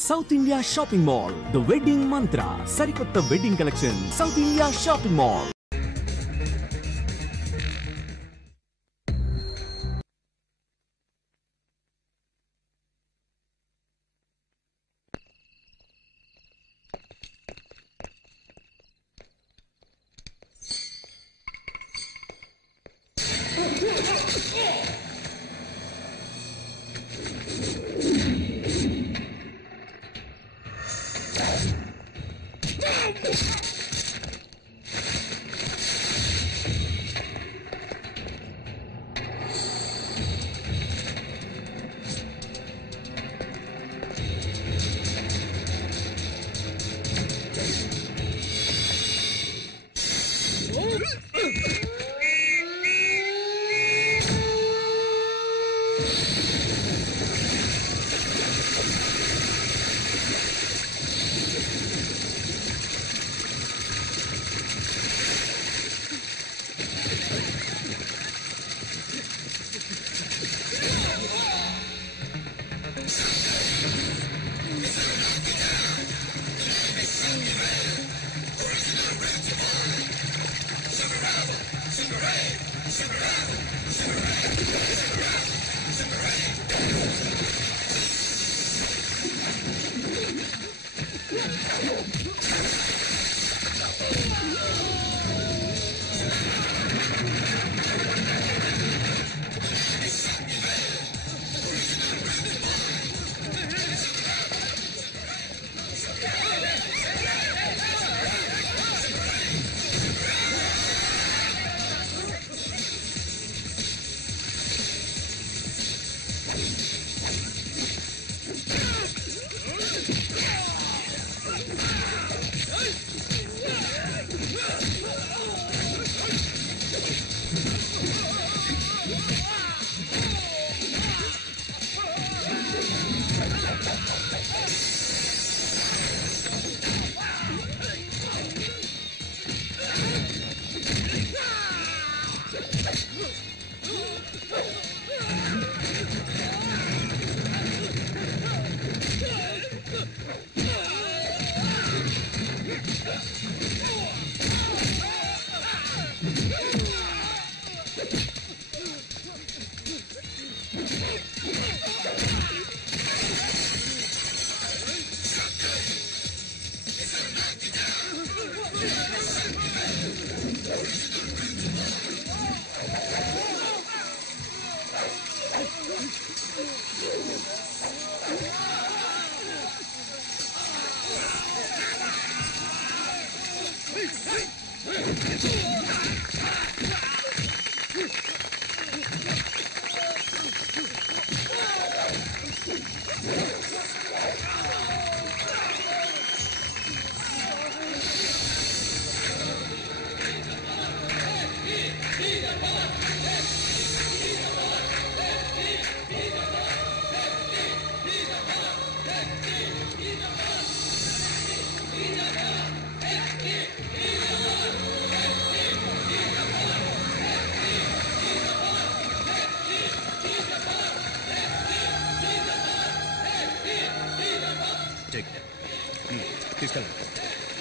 South India shopping mall the wedding మంత్ర సరికొత్త wedding collection south India shopping mall.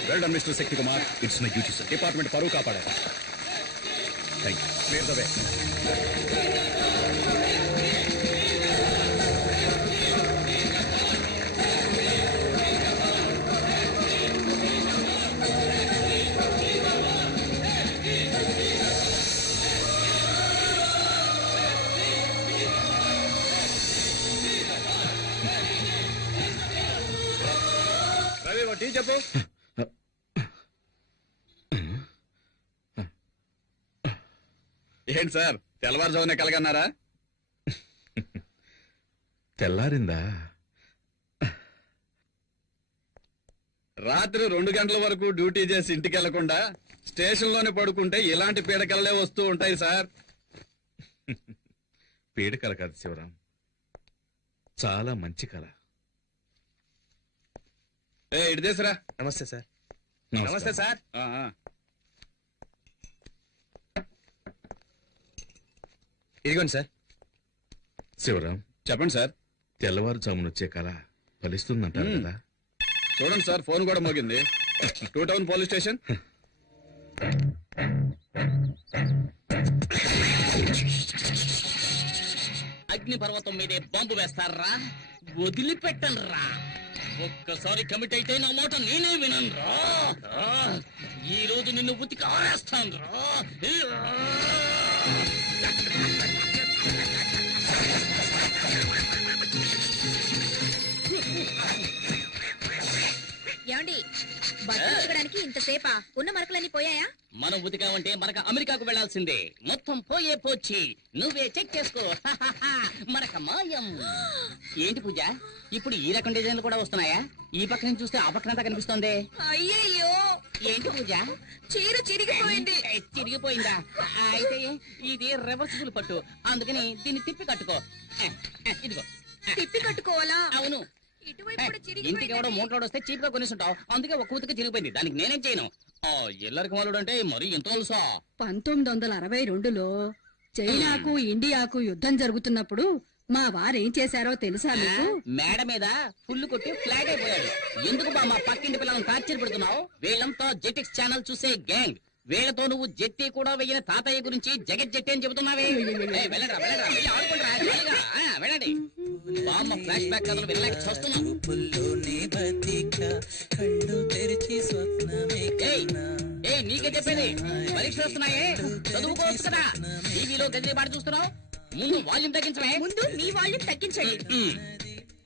Well done, Mr. Sekti Kumar. It's my duty, sir. Department paru kaapada. Thank you. Clear the way. Ravi, what is it? ఏంటి sir తెల్లవారుజామునే కలగన్నారా? తెల్లారిందా? రాత్రి 2 గంటల వరకు duty చేసి ఇంటికి వెళ్లకుండా స్టేషన్లోనే పడుకుంటే ఇలాంటి పీడకలలే వస్తూ ఉంటాయి సార్. పీడకల కాదు శివరాం, చాలా మంచి కళ. ఇటు తీసురా. నమస్తే సార్. నమస్తే సార్. ఇదిగోండి సార్. శివరాం చెప్పండి సార్. తెల్లవారుజామున వచ్చే కళ ఫలిస్తుందంటారు కదా. చూడండి సార్, ఫోన్ కూడా మోగింది. 2 టౌన్ పోలీస్ స్టేషన్. అగ్ని పర్వతం మీదే బాంబు వేస్తారా? వదిలిపెట్టనురా. ఒక్కసారి కమిట్ అయితే నా మాట నేనే విననురా. ఈ రోజు నిన్ను ఉతికి ఆరేస్తాను రా. ఏమండి, బట్టలు ఉతకడానికి ఇంతసేపా? ఉన్న మరకలన్నీ పోయాయా? మనం ఉతికామంటే మనకు అమెరికాకు వెళ్లాల్సిందే. మొత్తం పోయే పోచ్చి నువ్వే చెక్ చేసుకో. మనక మాయం. ఏంటి పూజ, ఇప్పుడు ఈ రకం డిజైన్లు కూడా వస్తున్నాయా? ఈ పక్క నుంచి చూస్తే ఆ పక్కనంతా కనిపిస్తోంది. అయ్యయ్యో, ఏంటి పూజ, చీర చిరిగిపోయింది. చిరిగిపోయిందా? అయితే ఇది రివర్సిబుల్ పట్టు, అందుకని దీన్ని తిప్పి కట్టుకో. ఇదిగో. తిప్పి కట్టుకోవాలా? అవును. ఇటువైపు కూడా ఇంటికి ఎవడో మూటలోడు వస్తే చీప్ గా కొనేస్తుంటావు, అందుకే ఒక్క ఉతికి చిరిగిపోయింది. దానికి నేనేం చేయను. ఎల్లరికి మాలుడు అంటే మరి ఎంత తెలుసా? 1962లో చైనాకు ఇండియాకు యుద్ధం జరుగుతున్నప్పుడు మా వారేం చేశారో తెలుసా మీకు? మేడ మీద ఫుల్ కొట్టి ఫ్లాట్ అయిపోయాడు. ఎందుకు బా మా పక్కింటి పిల్లలను టార్చర్ పెడుతున్నావు? వీళ్ళంతా జెటిక్స్ ఛానల్ చూసే గ్యాంగ్. వీళ్లతో నువ్వు జెట్టి కూడా వెయ్యిన తాతయ్య గురించి జగత్ జెట్టి అని చెబుతున్నావే. వెళ్ళండి వెళ్ళండి. బామ్మ ఫ్లాష్ బ్యాక్ కథలు వినలేక చూస్తున్నావు. నీకే చెప్పేది, పరీక్ష వస్తున్నాయే, చదువుకోవచ్చు కదా. టీవీలో గదిలే పాటు చూస్తున్నావు. ముందు వాల్యూమ్ తగ్గించమే. ముందు మీ వాల్యూమ్ తగ్గించండి.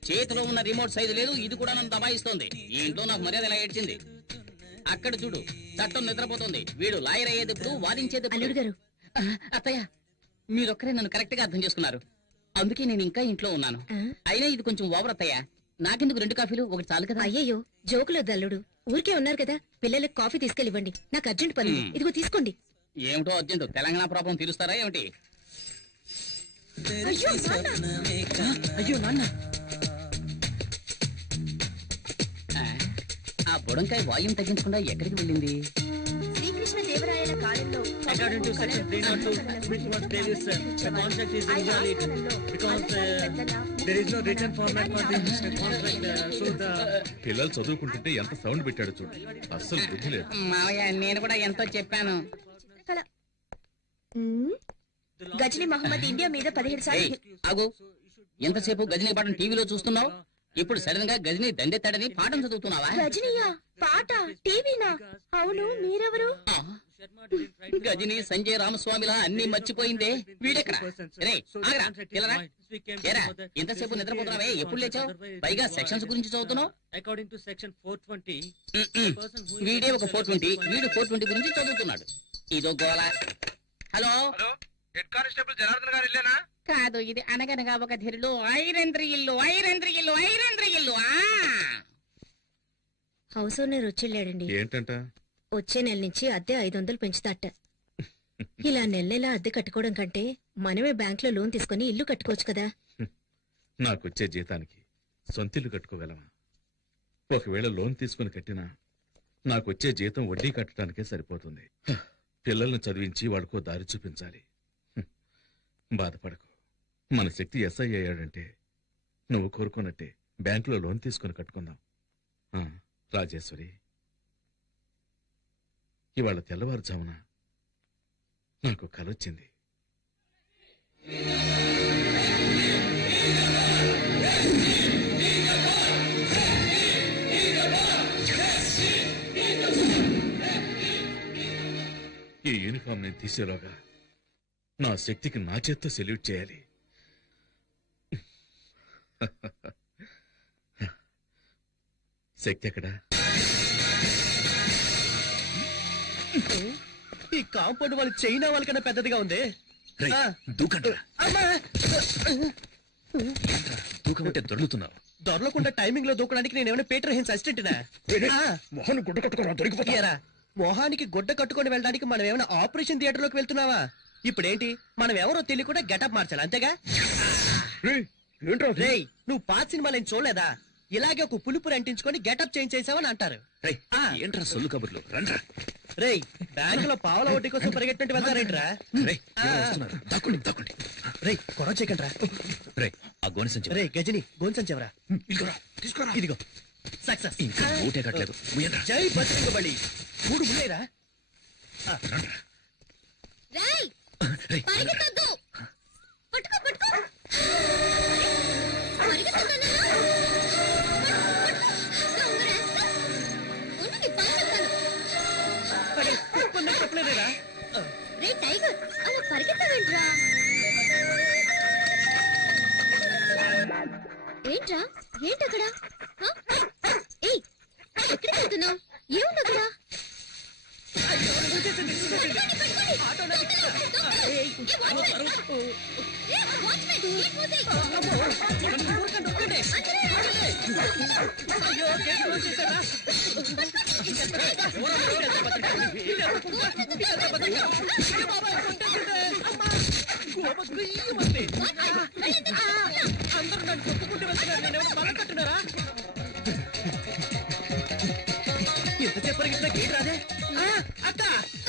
చేతిలో ఉన్న రిమోట్ సైజు లేదు, ఇది కూడా నన్ను దబాయిస్తోంది. ఈ ఇంట్లో నాకు మర్యాద ఇలా ఏడ్చింది. అక్కడ చూడు, చట్టం నిద్రపోతుంది. వీడు లాయర్ అయ్యేటప్పుడు వాదించేది. అల్లుడు గారు, అత్తయ్య మీరొక్కరే నన్ను కరెక్ట్ గా అర్థం చేసుకున్నారు, అందుకే నేను ఇంకా ఇంట్లో ఉన్నాను. అయినా ఇది కొంచెం ఓవర్ అత్తయ్య. నాకెందుకు 2 కాఫీలు, ఒకటి చాలు కదా. అయ్యయ్యో జోకులొద్దు అల్లుడు. ఊరికే ఉన్నారు కదా, పిల్లలకు కాఫీ తీసుకెళ్ళివ్వండి. నాకు అర్జెంట్ పని. ఇదిగో తీసుకోండి. ఏమిటో అర్జెంట్, తెలంగాణ ప్రాబ్లం తీరుస్తారా ఏమిటి? అయ్యో నాన్న, ఆ బుడంకాయ వాల్యూమ్ తగ్గించకుండా ఎక్కడికి వెళ్ళింది? శ్రీకృష్ణ దేవరాయల కాలంలో పిల్లలు చదువుకుంటుంటే ఎంత సౌండ్ పెట్టాడు చూడు, అస్సలు బుద్ధి లేదు. మావయ్య నేను కూడా ఎంతో చెప్పాను. గజనీ మహమ్మద్ ఇండియా మీద 17 సార్లు. ఆగు, ఎంతసేపు గజనీ పాఠం టీవీలో చూస్తున్నావు? ఇప్పుడు సడన్ గా గజనీ దండెత్తాడని పాఠం చదువుతున్నావా? గజనీయా? పాట టీవీనా? అవును, మీరెవరు? గజనీ సంజయ్ రామస్వామిలా అన్ని మర్చిపోయిందే. వీడెక్కడ? ఎంతసేపు నిద్రపోతున్నావే? ఎప్పుడు లేచావు? పైగా సెక్షన్స్ గురించి చదువుతున్నావు. వీడే ఒక 420, వీడు 420 గురించి చదువుతున్నాడు. ఇదో గోళ. హలో, హెడ్ కానిస్టేబుల్ జనార్దన్ గారు ఇల్లేనా? కాదు, ఇది అనగనగా ఒక ధీరులు ఐరంద్రి ఇల్లు. హౌస్ ఓనర్ వచ్చేళ్ళాడండి. ఏంటంట? వచ్చే నెల నుంచి అద్దె 500 పెంచుతాట. ఇలా నెల అద్దె కట్టుకోవడం కంటే మనమే బ్యాంక్ లో లోన్ తీసుకుని ఇల్లు కట్టుకోవచ్చు కదా. నాకొచ్చే జీతానికి సొంతిల్లు కట్టుకోగలమా? ఒకవేళ లోన్ తీసుకుని కట్టినా నాకొచ్చే జీతం వడ్డీ కట్టడానికే సరిపోతుంది. పిల్లల్ని చదివించి వాడికో దారి చూపించాలి. బాధపడకు, మన శక్తి ఎస్ఐ అయ్యాడంటే నువ్వు కోరుకున్నట్టే బ్యాంకులో లోన్ తీసుకుని కట్టుకుందాం. రాజేశ్వరి, ఇవాళ తెల్లవారుజామున నాకు కలొచ్చింది. ఈ యూనిఫామ్ నేను తీసేలోగా నా శక్తికి నా చేత్తో సెల్యూట్ చేయాలి. శక్తి ఎక్కడా? ఈ కాంపౌండ్ వాళ్ళు చైనా వాళ్ళకన్నా పెద్దదిగా ఉంది. దూకమంటే దొరుకుతున్నావు. దొరలకుండా టైమింగ్ లో దూకడానికి నేనేమైనా పీటర్ హిన్స్ అసిస్టెంట్నా? మొహన్ గుడ్డ కట్టుకున్నా దొరికిపోయారా? మొహానికి గుడ్డ కట్టుకొని వెళ్ళడానికి మనం ఏమైనా ఆపరేషన్ థియేటర్ లోకి వెళ్తున్నావా? ఇప్పుడేంటి, మనం ఎవరో తెలియకుండా గెటప్ మార్చాలి, అంతేగా? రేయ్, నువ్వు పాత సినిమాలు ఏం చూడలేదా? ఇలాగే ఒక పులుపురు అంటించుకొని గెటప్ చేంజ్ చేసావని అంటారు. ఏంట్రా సొల్లు కబుర్లు? రండ్రా. రేయ్ బ్యాంక్ లో పావుల వడ్డీ కోసం పరిగెట్టినట్టు వెళ్తారేంట్రా? రేయ్ గొడవ చేయకండి రా. ఆ గోని సంచి రేయ్ గజని గోన్ సంచెవరా ఇదిగో సక్సెస్. ఊటే కట్టలేదు. జై బజరంగబలి. 3 ముయ్యరా. రేయ్ పరిగెత్తొద్దు. పట్టుకో పట్టుకో. పరిగెత్తొద్దన్నా. చెప్పలేదురా. రే టైగర్ అలా పరిగెత్తవేంట్రా? ఏంట్రా ఏంటక్కడ? ఏయ్ ఎక్కడికి వెళ్తున్నావు? ఏముంది అక్కడ? అందరూ నన్ను కొట్టుకుంటూ వెళ్తున్నారు. నేను ఏమైనా బలం కట్టున్నారా? ఎంతసేపు పరిగెత్తినా గేట్ రాదే. అక్క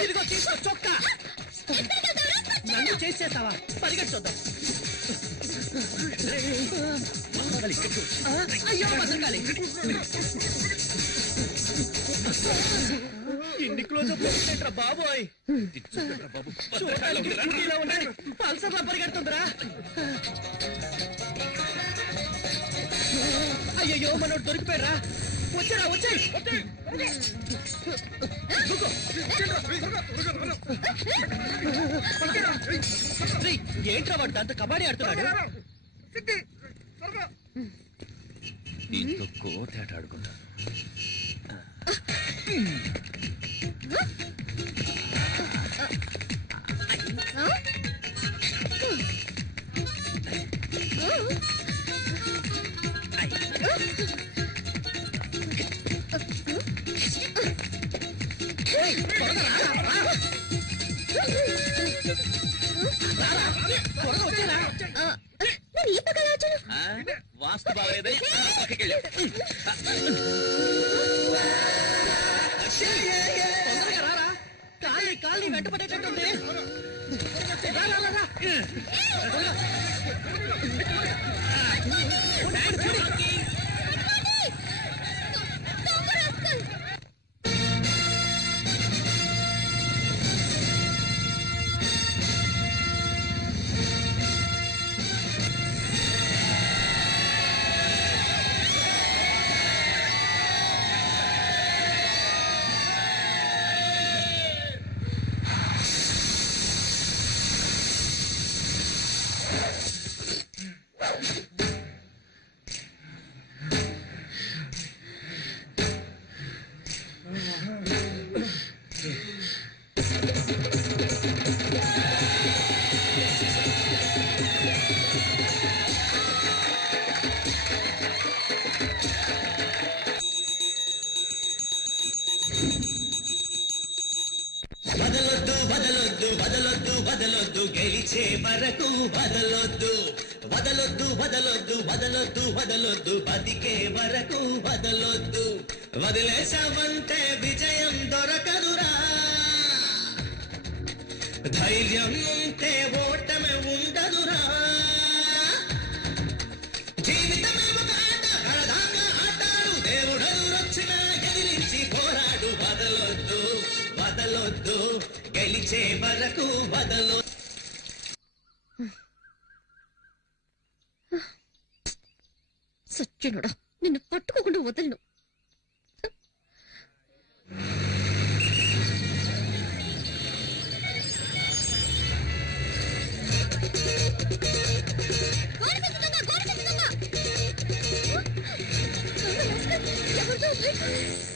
ఇదిగో తీసుకో చొక్కా. నన్ను చేసేస్తావా? పరిగెట్టుద్దాం. అయ్యో భద్రకాళి. ఇన్ని క్లోజ్ అప్ ఏంట్రా బాబోయ్. చూడడానికి ఇలా ఉన్నాయి. పల్సర్లా పరిగెడుతుందిరా. అయ్యో మనోడు దొరికిపోయారా. వచ్చారా వచ్చాయి. ఏంట్రా వాడు దాంతో కబడ్డీ ఆడుతున్నాడు. దీంతో కోతేట ఆడుకుంటా. వాస్తు బాగలేదని కాలి వెంటపడేటట్టుంది. వదలొద్దు గెలిచే వరకు వదలొద్దు వదలొద్దు వదలొద్దు వదలొద్దు వదలొద్దు బతికే వరకు వదలొద్దు వదిలేసావంటే విజయం దొరకదురా ధైర్యం ఉంటే ఓటమి ఉండదురా జీవితమే ఒక ఆట సరదాగా ఆటాడు దేవుడొచ్చినా ఎదిరించి పోరాడు వదలొద్దు వదలొద్దు గెలిచే వరకు వదలొద్దు సచ్చినోడా నిన్ను పట్టుకోకుండా వదలను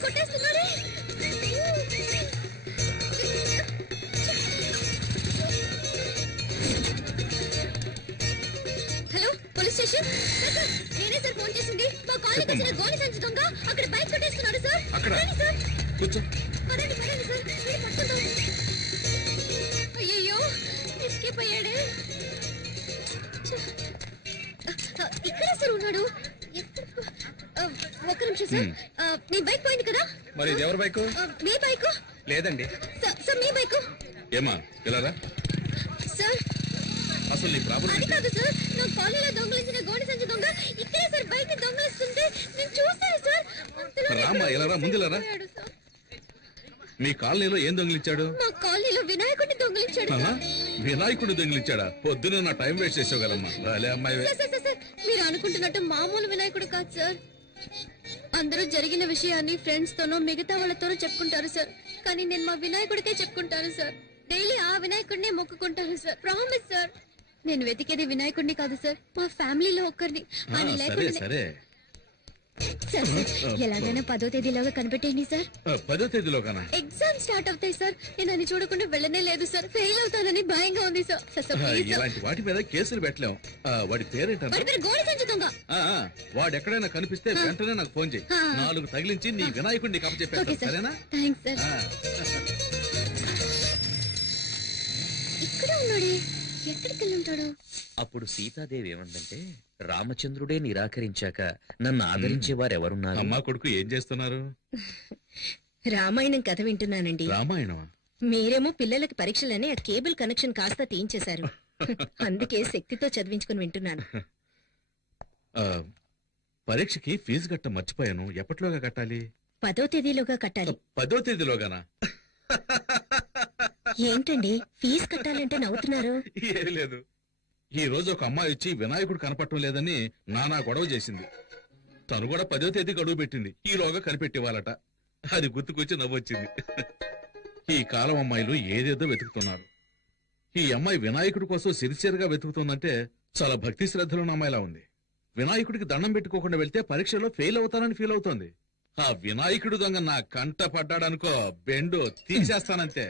కొట్టేస్తున్నాడే హలో పోలీస్ స్టేషన్ నేనే సార్ ఫోన్ చేసింది మా కాలనీకి వచ్చిన గోని సంచి దొంగ అక్కడ బైక్ కొట్టేస్తున్నాడు సార్ సార్ పదండి పదండి సార్ మీరు పట్టుకుంటాం అయ్యయ్యో ఎస్కేప్ అయ్యాడే ఇక్కడే సార్ ఉన్నాడు ఒక్క నిమిషం సార్. మీ బైక్ పోయింది కదా? మరి ఇది ఎవరి బైకు? మీ బైకు లేదండి. సార్ మీ బైకు. ఏమా ఇలారా సార్ అసలు నీ ప్రాబ్లం అది కాదు సార్, నా కాలనీలో దొంగలించిన గోడి సంచి దొంగ ఇక్కడే సార్ బైక్ దొంగలిస్తుంటే నేను చూస్తాను సార్. రామా ఇలారా ముందులారా. మీ కాలనీలో ఏం దొంగిలించాడు? మా కాలనీలో వినాయకుడిని దొంగలించాడు. వినాయకుడిని దొంగిలించాడా? పొద్దున నా టైం వేస్ట్ చేసావు కదమ్మా. అమ్మాయి మీరు అనుకుంటున్నట్టు మామూలు వినాయకుడు కాదు సార్. అందరూ జరిగిన విషయాన్ని ఫ్రెండ్స్ తోనో మిగతా వాళ్ళతోనో చెప్పుకుంటారు సార్, కానీ నేను మా వినాయకుడికే చెప్పుకుంటాను సార్. డైలీ ఆ వినాయకుడినే మొక్కుకుంటాను సార్. Promise sir. నేను వెతికేది వినాయకుడిని కాదు సార్, మా ఫ్యామిలీలో ఒక్కరిని. సరే సార్ ఎలాగైనా 10వ తేదీలోగా కనిపెట్టేయండి సార్. 10వ తేదీలోగా ఎగ్జామ్ స్టార్ట్ అవుతాయి సార్. నేను అని చూడకుండా వెళ్ళనే లేదు సార్. ఫెయిల్ అవుతానని భయంగా ఉంది సార్. ఇలాంటి వాటి మీద కేసులు పెట్టలేం. వాడి పేరేంటన్నా? గోడి సంచి దొంగ. వాడు ఎక్కడైనా కనిపిస్తే వెంటనే నాకు ఫోన్ చేయి. 4 తగిలించి నీ వినాయకుడిని కప్పచెప్పాను. సరేనా? Thanks sir. ఇక్కడ ఉన్నాడే, ఎక్కడికి వెళ్ళి ఉంటాడు? అప్పుడు సీతాదేవి ఏమందంటే, రామచంద్రుడే నిరాకరించాక నన్ను ఆదరించే వారెవరున్నారు? అమ్మా కొడుకు ఏం చేస్తున్నారు? రామాయణం కథ వింటున్నానండి. రామాయణమా? మీరేమో పిల్లలకి పరీక్షలని ఆ కేబుల్ కనెక్షన్ కాస్త తీయించేశారు. అందుకే శక్తితో చదివించుకుని వింటున్నాను. పరీక్షకి ఫీజు కట్ట మర్చిపోయాను. ఎప్పటిలోగా కట్టాలి? 10వ తేదీలోగా కట్టాలి. 10వ తేదీలోగానా? ఏంటండి ఫీజు కట్టాలంటే నవ్వుతున్నారు? ఏం లేదు, ఈ రోజు ఒక అమ్మాయి వచ్చి వినాయకుడు కనపడటం లేదని నానా గొడవ చేసింది. తను కూడా 10వ తేదీ గడువు పెట్టింది. ఈలోగా కనిపెట్టివ్వాలట. అది గుర్తుకొచ్చి నవ్వొచ్చింది. ఈ కాలం అమ్మాయిలు ఏదేదో వెతుకుతున్నారు. ఈ అమ్మాయి వినాయకుడి కోసం సిరిసియర్గా వెతుకుతుందంటే చాలా భక్తి శ్రద్ధలున్న అమ్మాయిలా ఉంది. వినాయకుడికి దండం పెట్టుకోకుండా వెళ్తే పరీక్షలో ఫెయిల్ అవుతానని ఫీల్ అవుతోంది. ఆ వినాయకుడు దొంగ నా కంట పడ్డాడనుకో, బెండు తీసేస్తానంతే.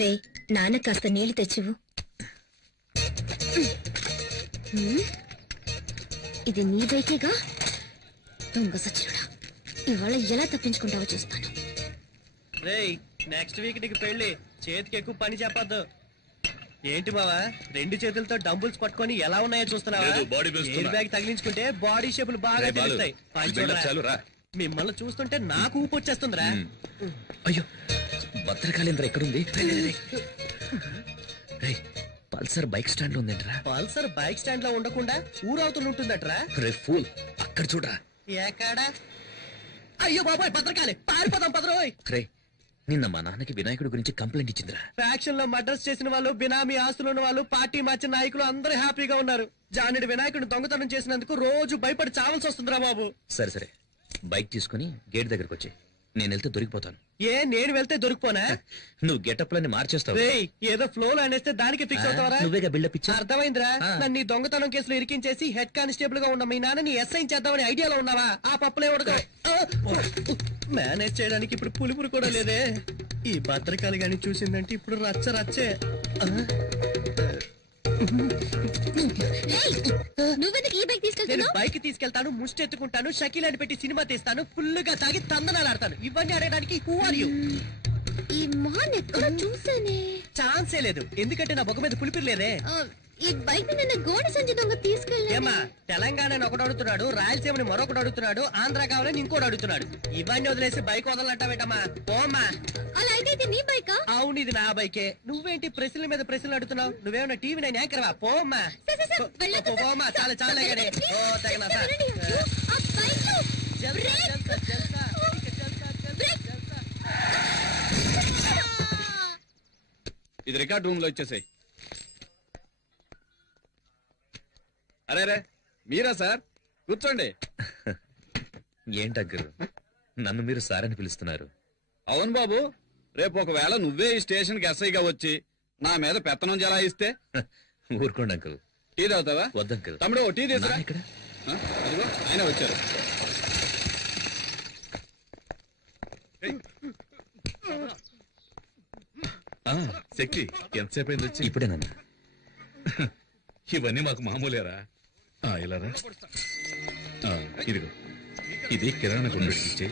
రే నాన్న కాస్త నీళ్లు తెచ్చివు. ఇది నీ బైకేగా? దొంగ సచ్చినుడా, ఇవాళ ఎలా తప్పించుకుంటావో చూస్తాను. రేయ్ నెక్స్ట్ వీక్ నీకు పెళ్లి, చేతికి ఎక్కువ పని చెప్పద్దు. ఏంటి బావా 2 చేతులతో డంబుల్స్ పట్టుకొని ఎలా ఉన్నాయో చూస్తున్నావా? ఎయిర్ బ్యాగ్ తగిలించుకుంటే బాడీ షేపులు బాగా తెలుస్తాయి. మిమ్మల్ని చూస్తుంటే నాకు ఊపు వచ్చేస్తుందిరా. అయ్యో భద్రకాళేంద్ర ఎక్కడుంది? పల్సర్ బైక్ స్టాండ్ లో ఉందేంట్రా? పల్సర్ బైక్ స్టాండ్ లో ఉండకుండా ఊరవుతులు ఉంటుందట్రా. రే ఫూల్, అక్కడ చూడరా. ఎక్కడా? అయ్యో బాబాయ్ భద్రకాళి, పారిపోదాం పదరోయ్. రే నిన్న మా నాన్నకి వినాయకుడి గురించి కంప్లైంట్ ఇచ్చిందిరా. ఫ్యాక్షన్ లో మర్డర్స్ చేసిన వాళ్ళు, బినామీ ఆస్తులు ఉన్న వాళ్ళు, పార్టీ మార్చిన నాయకులు అందరూ హ్యాపీగా ఉన్నారు. జానుడి వినాయకుడిని దొంగతనం చేసినందుకు రోజు భయపడి చావాల్సి వస్తుందిరా బాబు. సరే సరే బైక్ తీసుకుని గేట్ దగ్గరకు వచ్చి, నేను వెళ్తే దొరికిపోతాను. నేను వెళ్తే దొరికిపోనా? నువ్వు గెటప్లని మార్చేస్తావు. ఏదో ఫ్లో లో అనేస్తే దానికి ఫిక్స్ అవుతావరా? నువ్వేగా బిల్డప్ ఇచ్చా. అర్థమైందిరా. నన్ను దొంగతనం కేసులో ఇరికించేసి హెడ్ కానిస్టేబుల్ గా ఉన్న మీ నాన్నని ఎస్ఐ చేద్దామని ఐడియాలో ఉన్నావా? ఆ పప్పులే ఉడక మేనేజ్ చేయడానికి ఇప్పుడు పులుపురు కూడా లేదే. ఈ భద్రకాళి గాని చూసిందంటే ఇప్పుడు రచ్చ రచ్చే. బైక్ తీసుకెళ్తాను, ముష్టి ఎత్తుకుంటాను, షకీలాని పెట్టి సినిమా తీస్తాను, ఫుల్ గా తాగి తందనాలు ఆడతాను. ఇవన్నీ ఆడడానికి హూ ఆర్ యు? ఈ మొహాన్ని ఎక్కడ చూసానే? ఛాన్సే లేదు, ఎందుకంటే నా బొగ్గ మీద పులిపిరి లేదే. ఈ బైక్ నిన్న గోడి సంచి దొంగ తీసుకెళ్ళి. ఏమా తెలంగాణని ఒకడు అడుగుతున్నాడు, రాయలసీమని మరొకడు అడుగుతున్నాడు, ఆంధ్ర కావాలని ఇంకోటి అడుగుతున్నాడు. ఇవన్నీ వదిలేసి బైక్ వదలంటావేటమ్మా? పోమ్మా. అలా అయితే ఇది నీ బైకా? అవును ఇది నా బైకే. నువ్వేంటి ప్రశ్నల మీద ప్రశ్నలు అడుగుతున్నావు? నువ్వేమన్నా టీవీ నేను యాంకర్వా? పోమ్మా పోమ్మా. చాలా చాలా గానే. ఓ తగిన ఇది రికార్డ్ రూమ్ లో ఇచ్చేసాయి. అరే రే మీరా సార్? కూర్చోండి. ఏంటగ్గరు నన్ను మీరు సార్ అని పిలుస్తున్నారు? అవును బాబు, రేపు ఒకవేళ నువ్వే ఈ స్టేషన్ కి ఎస్ఐగా వచ్చి నా మీద పెత్తనం జలాయిస్తే? ఊరుకోండి అంకుల్. టీ తాగుతావా? వద్దంకుల్. తమ్ముడు టీ తీసుకురా. ఇక్కడ ఆయన వచ్చారు. శక్తి ఎంతసేపు అయింది వచ్చి? ఇప్పుడేనన్నా. ఇవన్నీ మాకు మామూలేరా. ఇలారా. ఇదిగో ఇది కిరాణా కొట్టుడికి ఇచ్చే,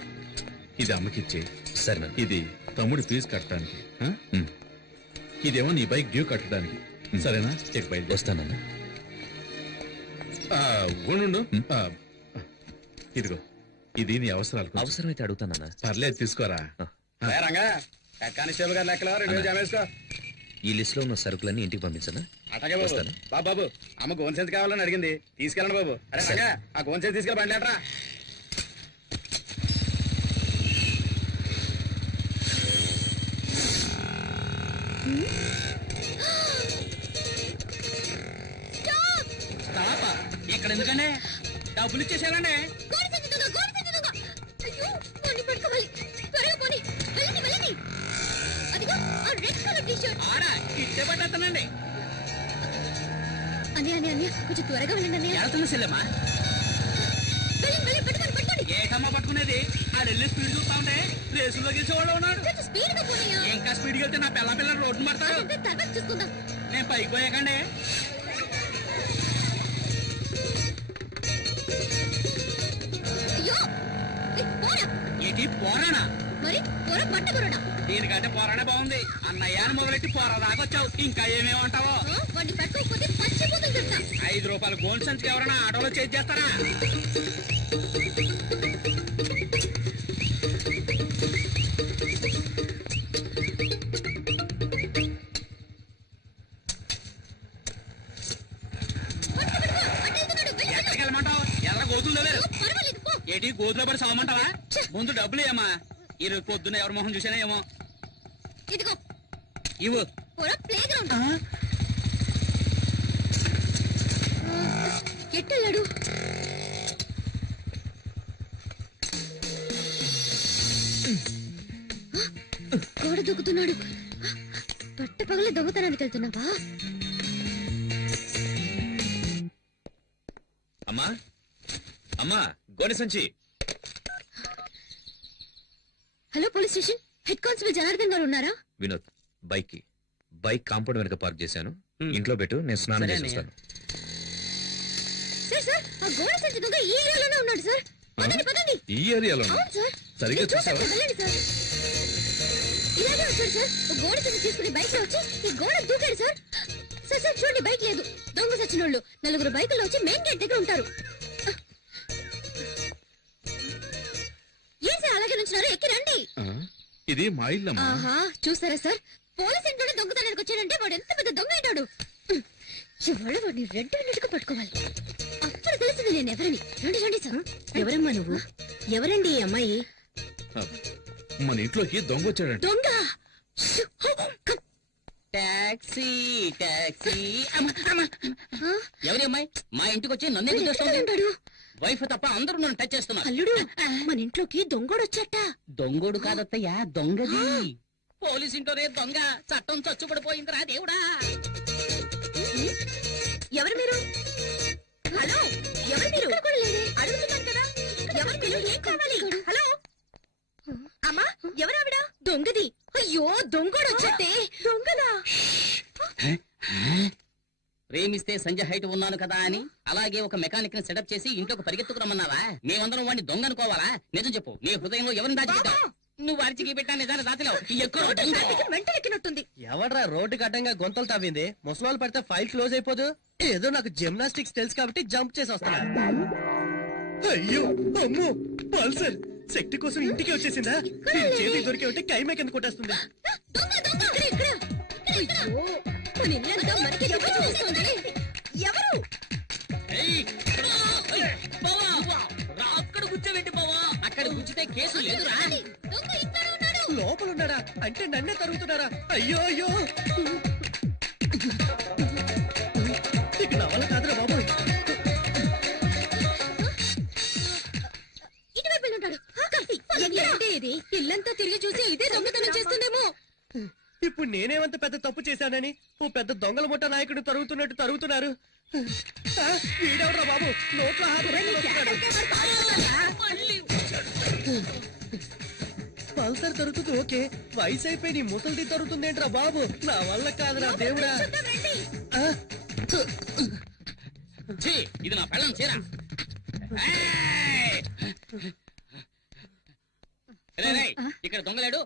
ఇది అమ్మకిచ్చే. సరే ఇది తమ్ముడు ఫీజు కట్టడానికి, ఇదేమో నీ బైక్ డ్యూ కట్టడానికి. సరేనా? చెక్ బయట వస్తానన్నా. ఉండు. ఇదిగో ఇది నీ అవసరాలు. అవసరమైతే అడుగుతానన్నా. పర్లేదు, తీసుకోరా. రంగా హెడ్ కానిస్టేబుల్ గారు లెక్కలో 2 వేలు జమ వేసుకో. ఈ లిస్ట్ లో ఉన్న సరుకులన్నీ ఇంటికి పంపించనా? అటగే బాబు. బాబు అమ్మ గోన్ సెన్స్ కావాలని అడిగింది, తీసుకెళ్ళండి బాబు. అరే రంగా ఆ గోన్ సెన్స్ తీసుకెళ్ళి బండి లేటరా. ఇక్కడ ఎందుకండి డబ్బులు ఇచ్చేసానండి. ఇచ్చేపట్టేస్తానండి. కొంచెం త్వరగా వెళ్ళండి. వెళ్తున్నా సెల్లమ్మా. ఏటమ్మా పట్టుకునేది? ఆడు వెళ్ళి స్పీడ్ చూస్తా ఉంటే రేసుల్లో గెలిచేవాడు ఉన్నాడు. ఇంకా స్పీడ్కి వెళ్తే నా పిల్ల రోడ్డు పడతాడు. నేను పైకి పోయాకండి. ఏంటి పోరానా? మరి పట్టకురాడా? దీనికంటే పోరానే బాగుంది. అన్నయ్యాన్ని మొదలెట్టి పోరా దాకొచ్చావు. ఇంకా ఏమేమంటావో? 5 రూపాయలు గోల్డ్ సంచికి ఎవరైనా ఆటోలో చేస్తారా? ఎక్కడికి వెళ్ళమంటావు? ఎర్ర గోతులు ఏంటి గోతులో పడి సావమంటావా? ముందు డబ్బులు ఏమా? ఈ రోజు పొద్దున్న ఎవరి మొహం చూసానా ఏమో. ఇవ్వు. ఎట్టెళ్ళాడు? గోడ దూకుతున్నాడు. పట్ట పగల దొంగతనానికి వెళ్తున్నావా? అమ్మా అమ్మా, గోనె సంచి. Hello police station, head constable Janardhan గారు ఉన్నారా? వినోద్, బైక్ కాంపౌండ్ వెనక పార్క్ చేశాను. ఇంట్లో పెట్టు, నేను స్నానం చేసి వస్తాను. సార్ ఆ గోడ సంచి దొంగ ఈ ఏరియాలోనే ఉన్నాడు సార్. పదండి. ఈ ఏరియాలో సరిగ్గా చూసావా? వెళ్ళండి సార్. ఇలాగే వచ్చాడు సార్. గోడ సంచి తీసుకుని బైక్ లో వచ్చి ఈ గోడ దూకాడు సార్. సార్ చూడండి, బైక్ లేదు. దొంగ సచ్చినోళ్ళు 4 బైకుల్లో వచ్చి మెయిన్ గేట్ దగ్గర ఉంటారు. ఏం సార్ అలాగే నుంచున్నారు? ఎక్కి రండి. ఇది మా ఇల్లమ్మా. చూసారా సార్, పోలీస్ ఇంట్లో దొంగతనానికి వచ్చాడంటే వాడు ఎంత పెద్ద దొంగ అయినాడు. ఇవాళ వాడిని రెడ్ హ్యాండెడ్గా పట్టుకోవాలి. అప్పుడు తెలిసింది నేను ఎవరని. రండి సార్. ఎవరమ్మా నువ్వు? ఎవరండి ఈ అమ్మాయి? మన ఇంట్లోకి దొంగ వచ్చాడంట. దొంగ? టాక్సీ. ఎవరి అమ్మాయి మా ఇంటికి వచ్చి నన్ను ఎందుకు చేస్తాడు? వైఫ్ తప్ప అందరూ నన్ను టచ్ చేస్తున్నారు. అల్లుడు, మన ఇంట్లోకి దొంగోడు వచ్చాట. దొంగోడు కాదత్తయ్యా, దొంగది. పోలీస్ ఇంట్లోనే దొంగ. చట్టం చచ్చుపడిపోయిందిరా దేవుడా. ఎవరు మీరు? హలో, ఎవరు మీరు? అడుగుతున్నాను కదా, ఎవరు మీరు? ఏం కావాలి? హలో అమ్మా, ఎవరావిడ? దొంగది. అయ్యో, దొంగోడు వచ్చేస్తే. దొంగదా? ప్రేమిస్తే సంజయ్ హైట్ ఉన్నాను కదా అని అలాగే ఒక మెకానిక్ ని సెటప్ చేసి ఇంట్లోకి పరిగెత్తుకురమ్మన్నావా? మేమందరం వాడిని దొంగ అనుకోవాలా? నిజం చెప్పు, నీ హృదయంలో ఎవరిని దాచిపెట్టావు? నువ్వు అరిచికి పెట్టా నిజాన్ని దాచలేవు. మెంటలెక్కినట్టుంది. ఎవడ్రా రోడ్డుకి అడ్డంగా గొంతలు తవ్వింది? ముసలాలు పడితే ఫైల్ క్లోజ్ అయిపోదు. ఏదో నాకు జిమ్నాస్టిక్స్ తెలుసు కాబట్టి జంప్ చేసి వస్తున్నా. అయ్యో అమ్మో, పల్సర్ శక్తి కోసం ఇంటికి వచ్చేసిందా? చేతికి దొరికే ఉంటే కైమే కింద కొట్టేస్తుంది. ఎవరు? అక్కడ కూర్చోబెట్టి బావా. అక్కడ కూర్చుంటే కేసు లేదురా. లోపల ఉన్నాడా? అంటే నన్నే తరుగుతున్నారా? అయ్యో అయ్యో, ఇక నా వల్ల కాదురా బాబు. ఇటువైపు ఉంటాడు. ఇది ఇల్లంతా తిరిగి చూసి ఇదే దొంగతనం చేస్తుందేమో. ఇప్పుడు నేనేమంత పెద్ద తప్పు చేశానని ఓ పెద్ద దొంగల ముఠా నాయకుడు తరుగుతున్నట్టు తరుగుతున్నారు. వీడెవరా బాబు నోట్లో పల్సర్ తరుగుతుంది ఓకే, వయసు అయిపోయి నీ ముసలిది తరుగుతుందేంట్రా బాబు? నా వల్ల కాదురా దేవుడా. ఇది నా పెళ్ళం చీర. ఇక్కడ దొంగలేడు.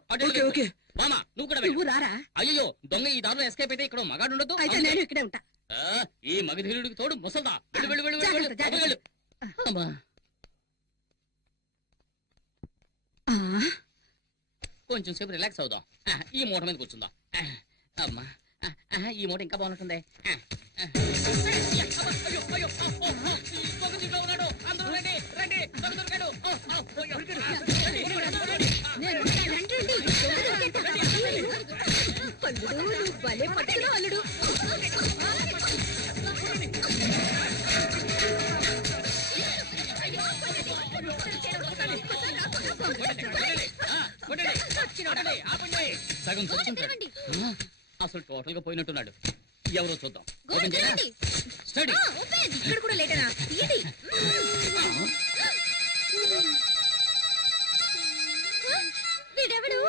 మామా నువ్వు కూడా రారా? అయ్యో దొంగ ఈ దారిలో ఎస్కేప్ అయితే ఇక్కడ మగాడు ఉండదు. అయితే నేను ఇక్కడే ఉంటా. ఈ మగధీరుడికి తోడు ముసల్దా. వెళ్ళు. కొంచెం సేపు రిలాక్స్ అవుదాం. ఈ మూట మీద కూర్చుందాం. అమ్మా ఈ మూట ఇంకా బాగుంటుంది. భలే పట్టుకున్నావు అల్లుడు. సగం చచ్చుంటాడు. అసలు టోటల్ గా పోయినట్టున్నాడు. ఎవరో చూద్దాం. స్టడీ ఇక్కడ కూడా లేటనా? వీడెవడు?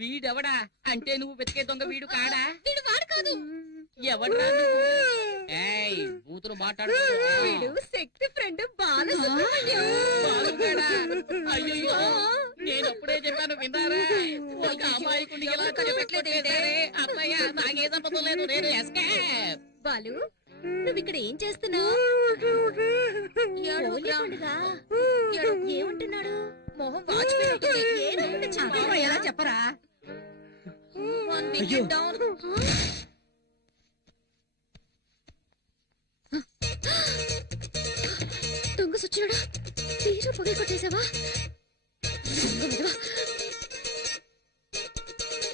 వీడెవడా అంటే నువ్వు వెతికే దొంగ వీడు కాడా? వీడు వాడు కాదు. ఎవడా? బూతులు మాట్లాడు. వీడు శక్తి ఫ్రెండ్ బాలసుబ్రహ్మణ్యం. అయ్యో నేను అప్పుడే చెప్పాను విన్నారా? ఒక అమాయకుడిని ఎలా కనిపెట్టలేదే అత్తయ్య. నాకే సంబంధం లేదు. నేను ఎస్కేప్. బాలు నువ్వు ఇక్కడ ఏం చేస్తున్నావు? ఏమంటున్నాడు? మొహం వాచిపోయి చెప్పరా? దొంగ సచ్చినాడా? తీరు పొగ కొట్టేశావా? దొంగ